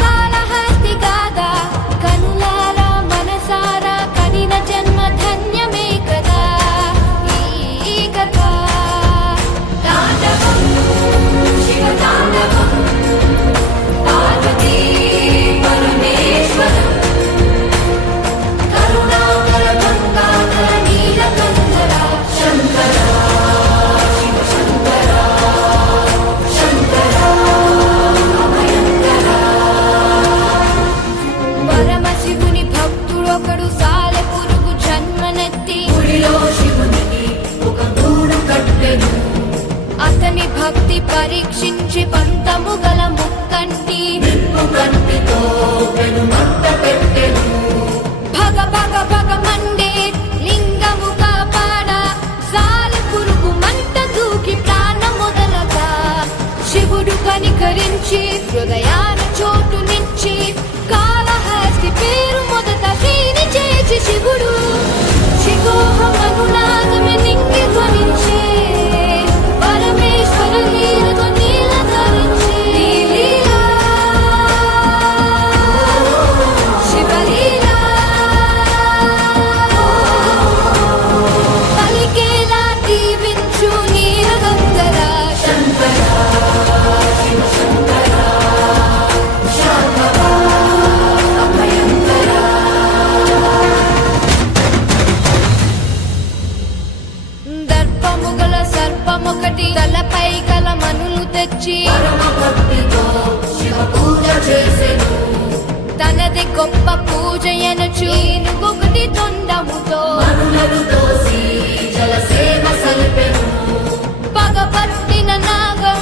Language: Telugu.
కాళహస్తి గాథ కనులారా మనసారా కనిన జన్మ ధన్యమే కదా ఈ కథ. తాండవం శివ తాండవం పార్వతీ పరమేశ్వరం కరుణాకర గంగాధర నీలకంఠర శంకర శివ శంకర శంకర అభయంకర. పరమశివుని భక్తుడొకడు సాలెపురుగు జన్మనెత్తి గుడిలో శివునికి ఒక గూడు కట్టెను. అతని భక్తి పరీక్షించి పంతము గల ముక్కంటి నిప్పు కంటితో పెనుమంట పెట్టెను. భగ భగ భగ మండే లింగము కాపాడ సాలెపురుగు మంట దూకి ప్రాణం మొదలగా శివుడు కనికరించి హృదయాన చోటునిచ్చి కాళహస్తి పేరు మొదట శ్రీని చేసి శివుడు శిఖోహమనునాదమే నింగి ధ్వనించే పరమేశ్వర లీలతో నీల ధరించే లీలా శివలీలా పలికేలా దీవించు నీలగంధర శంకర శివ శంకర శాంభవ అభయంకర. దర్పముగల సర్పమొకటి తలపై గల మనులు తెచ్చి పరమ భక్తితో శివ పూజ చేసెను. తనది గొప్ప పూజ ఎనచు ఏనుగొకటి తొండముతో మనులను తోసి జలసేన సలిపెను. పగపట్టిన నాగం